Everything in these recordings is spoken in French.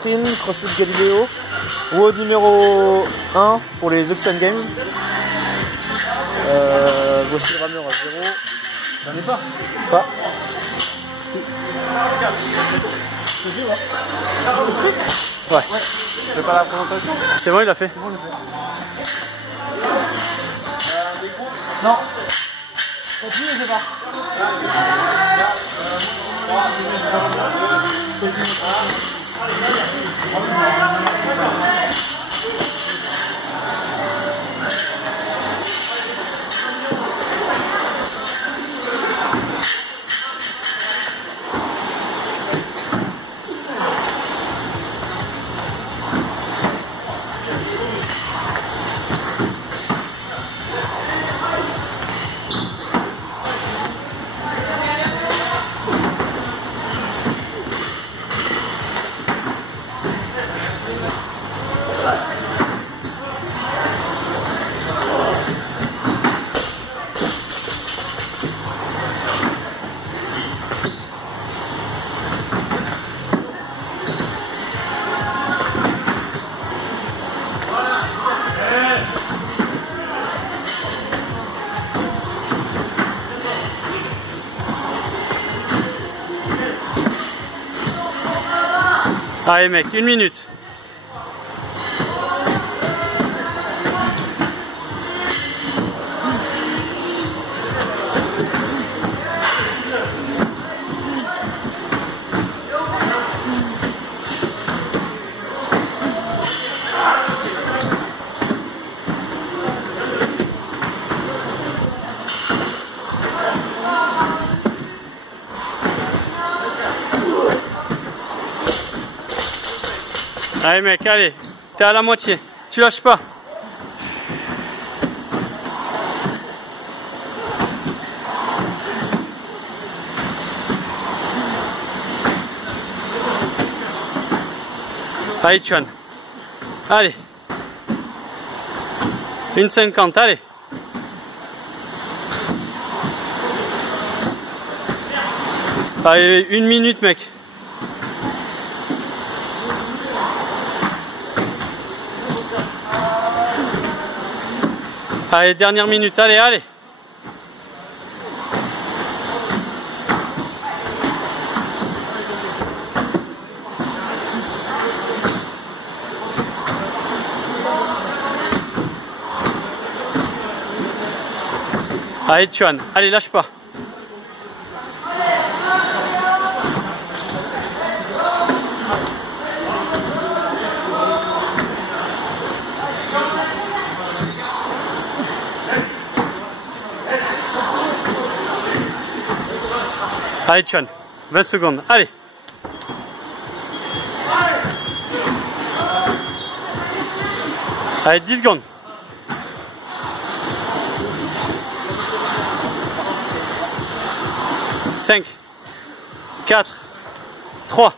Sprint, CrossFit Galileo. WOD numéro 1 pour les Oxten Games. Voici le rameur à 0. J'en ai pas. Pas. Ouais. C'est pas la présentation? C'est bon, il l'a fait. C'est bon, je l'ai fait. Non. Continue, je sais pas. Allez mec, 1 minute. Allez mec, allez, t'es à la moitié, tu lâches pas. Allez Chuan, allez. 1,50, allez. Allez, 1 minute mec. Allez, dernière minute, allez, allez. Allez, Chuan, allez, lâche pas. Allez, Chuan, 20 secondes, allez. Allez, 10 secondes. Cinq, 4, 3.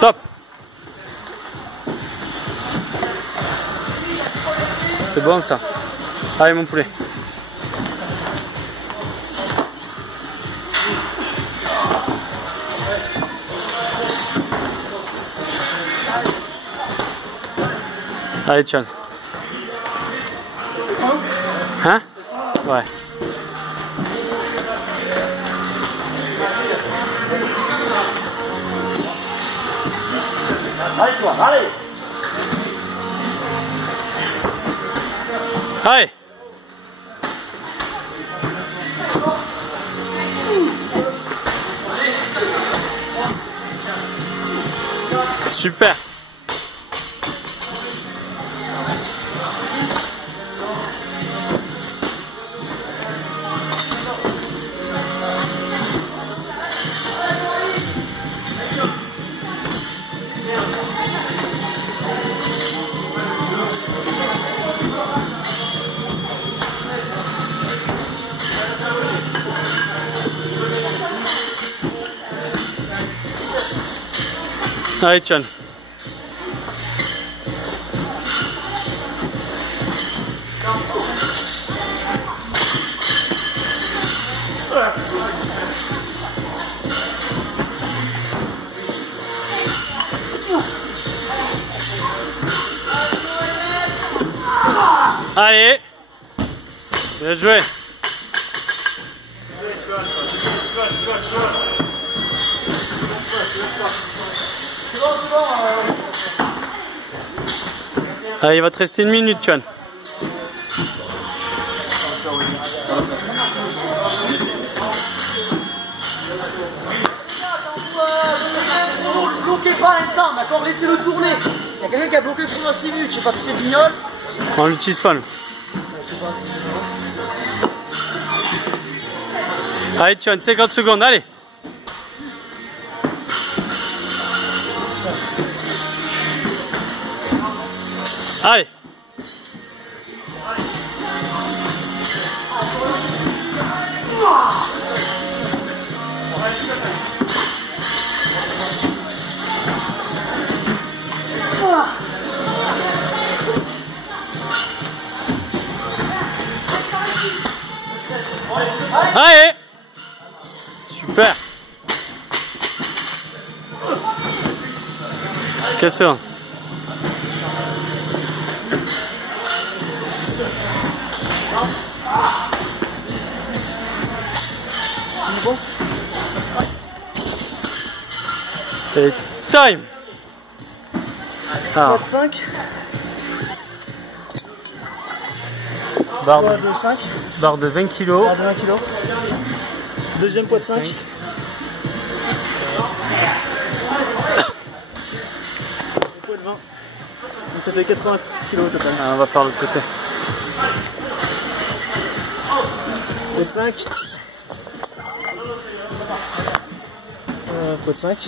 Top. C'est bon ça. Allez mon poulet. Allez, Chuan. Hein? Ouais. Allez, toi, allez! Allez! Super! Allez, Chuan. Allez. Bien joué. Allez, il va te rester 1 minute, Tuan. Bloquez pas un temps, d'accord, laissez-le tourner. Il y a quelqu'un qui a bloqué pendant 6 minutes, je sais pas si c'est Vignol. On l'utilise pas. Allez, Tuan, 50 secondes, allez. Allez. Allez. Super. Qu'est-ce que c'est? Et time. Ah. 5. Barre Poids de 5. Barre de 20 kg. Barre de 20 kg. Deuxième poids de 5. Poids de 20. Donc ça fait 80 kg au total. Ah, on va faire l'autre côté. Poids de 5. Poids de 5.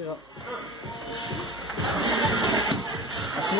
Et là. Merci.